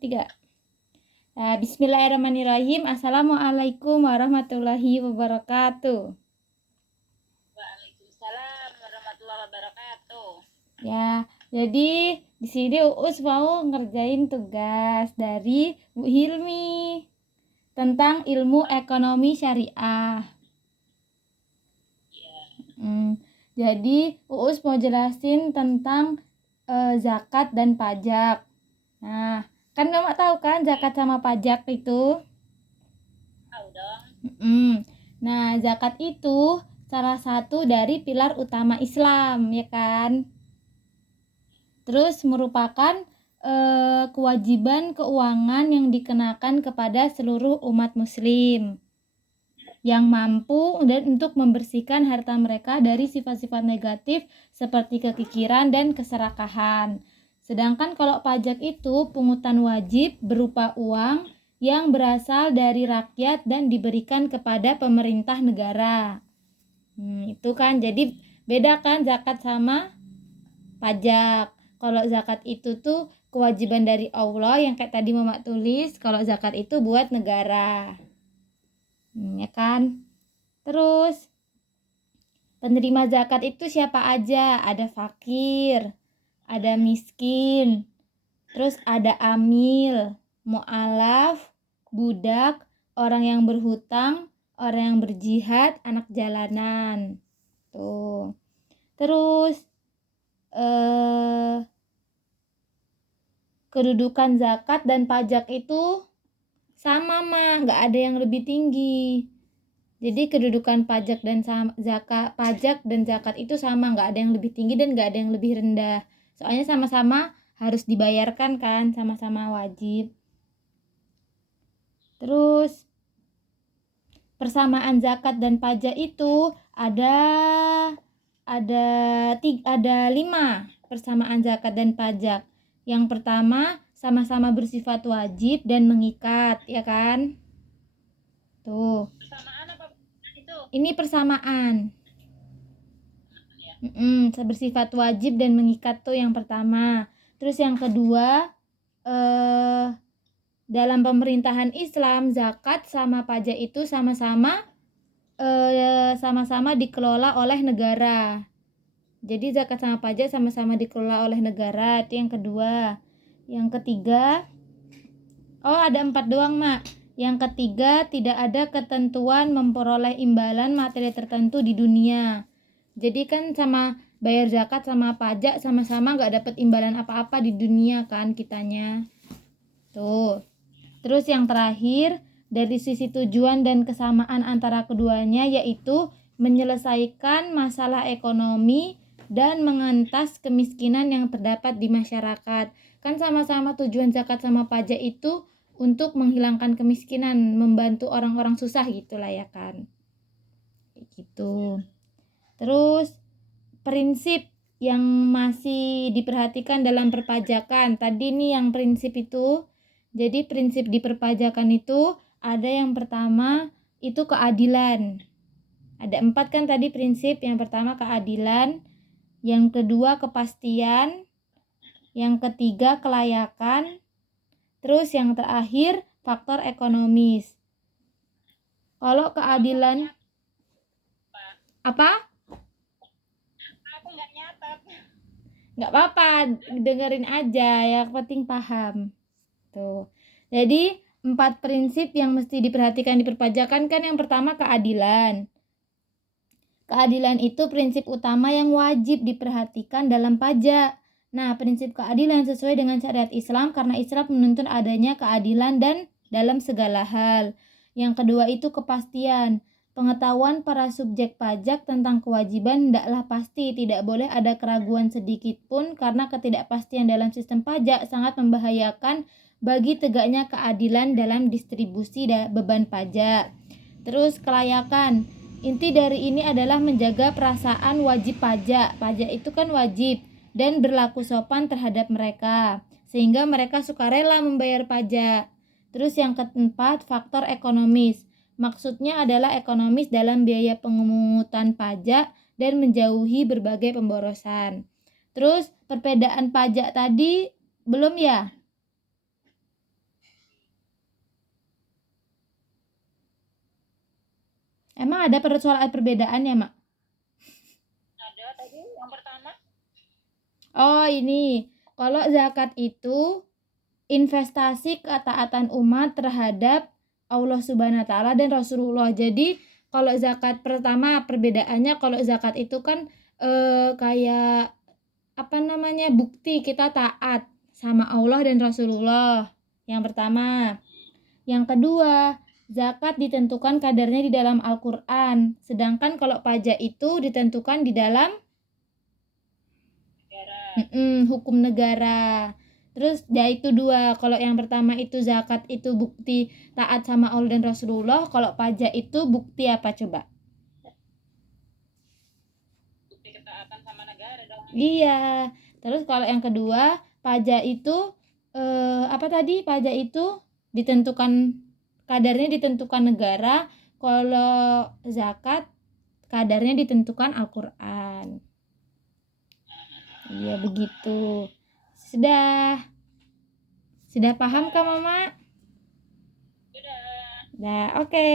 3. Bismillahirrahmanirrahim. Assalamualaikum warahmatullahi wabarakatuh. Waalaikumsalam warahmatullahi wabarakatuh. Ya, jadi di sini Uus mau ngerjain tugas dari Bu Hilmi tentang ilmu ekonomi syariah. Jadi Uus mau jelasin tentang zakat dan pajak. Nah, kan Mama tahu kan zakat sama pajak itu? Tahu dong. Nah, zakat itu salah satu dari pilar utama Islam, ya kan? Terus merupakan kewajiban keuangan yang dikenakan kepada seluruh umat muslim yang mampu dan untuk membersihkan harta mereka dari sifat-sifat negatif seperti kekikiran dan keserakahan. Sedangkan kalau pajak itu pungutan wajib berupa uang yang berasal dari rakyat dan diberikan kepada pemerintah negara. Itu kan, jadi beda kan zakat sama pajak. Kalau zakat itu tuh kewajiban dari Allah yang kayak tadi Mama tulis, kalau zakat itu buat negara. Ya kan? Terus penerima zakat itu siapa aja? Ada fakir, ada miskin, terus ada amil, mu'alaf, budak, orang yang berhutang, orang yang berjihad, anak jalanan. Tuh. Terus kedudukan zakat dan pajak itu sama nggak ada yang lebih tinggi. Jadi kedudukan pajak dan zakat itu sama, nggak ada yang lebih tinggi dan nggak ada yang lebih rendah. Soalnya sama-sama harus dibayarkan kan, sama-sama wajib. Terus persamaan zakat dan pajak itu ada 5 persamaan zakat dan pajak. Yang pertama, sama-sama bersifat wajib dan mengikat, ya kan? Tuh. Persamaan apa itu? Ini persamaan. Bersifat wajib dan mengikat tuh yang pertama. Terus yang kedua, dalam pemerintahan Islam, zakat sama pajak itu sama-sama dikelola oleh negara. Jadi zakat sama pajak sama-sama dikelola oleh negara, itu yang kedua. Yang ketiga, ada 4 doang, Mak. Yang ketiga, tidak ada ketentuan memperoleh imbalan materi tertentu di dunia. Jadi kan sama bayar zakat sama pajak sama-sama gak dapat imbalan apa-apa di dunia kan kitanya. Tuh. Terus yang terakhir, dari sisi tujuan dan kesamaan antara keduanya yaitu menyelesaikan masalah ekonomi dan mengentas kemiskinan yang terdapat di masyarakat. Kan sama-sama tujuan zakat sama pajak itu untuk menghilangkan kemiskinan, membantu orang-orang susah gitulah ya kan. Gitu. Terus prinsip yang masih diperhatikan dalam perpajakan. Tadi nih yang prinsip itu. Jadi prinsip di perpajakan itu ada yang pertama itu keadilan. Ada 4 kan tadi prinsip. Yang pertama keadilan, yang kedua kepastian, yang ketiga kelayakan, terus yang terakhir faktor ekonomis. Kalau keadilan apa? Aku nggak nyatat. Nggak apa-apa, dengerin aja, yang penting paham. Tuh. Jadi 4 prinsip yang mesti diperhatikan di perpajakan kan yang pertama keadilan. Keadilan itu prinsip utama yang wajib diperhatikan dalam pajak. Nah, prinsip keadilan sesuai dengan syariat Islam karena Islam menuntut adanya keadilan dan dalam segala hal. Yang kedua itu kepastian. Pengetahuan para subjek pajak tentang kewajiban hendaklah pasti, tidak boleh ada keraguan sedikit pun karena ketidakpastian dalam sistem pajak sangat membahayakan bagi tegaknya keadilan dalam distribusi beban pajak. Terus kelayakan. Inti dari ini adalah menjaga perasaan wajib pajak. Pajak itu kan wajib dan berlaku sopan terhadap mereka sehingga mereka sukarela membayar pajak. Terus yang keempat, faktor ekonomis. Maksudnya adalah ekonomis dalam biaya pemungutan pajak dan menjauhi berbagai pemborosan. Terus perbedaan pajak tadi belum ya? Emang ada soal perbedaannya, Mak? Ada tadi yang pertama. Oh, ini. Kalau zakat itu investasi ketaatan umat terhadap Allah Subhanahu wa taala dan Rasulullah. Jadi, kalau zakat pertama perbedaannya, kalau zakat itu kan kayak apa namanya? Bukti kita taat sama Allah dan Rasulullah. Yang pertama. Yang kedua, zakat ditentukan kadarnya di dalam Al-Qur'an. Sedangkan kalau pajak itu ditentukan di dalam Negara. hukum negara. Terus ya itu dua. Kalau yang pertama itu zakat itu bukti taat sama Allah dan Rasulullah. Kalau pajak itu bukti apa coba? Bukti ketaatan sama negara dong. Iya. Terus kalau yang kedua, pajak itu apa tadi? Pajak itu ditentukan kadarnya ditentukan negara. Kalau zakat kadarnya ditentukan Al-Qur'an. Iya begitu. Sudah paham Kak Mama? Sudah. Nah, oke.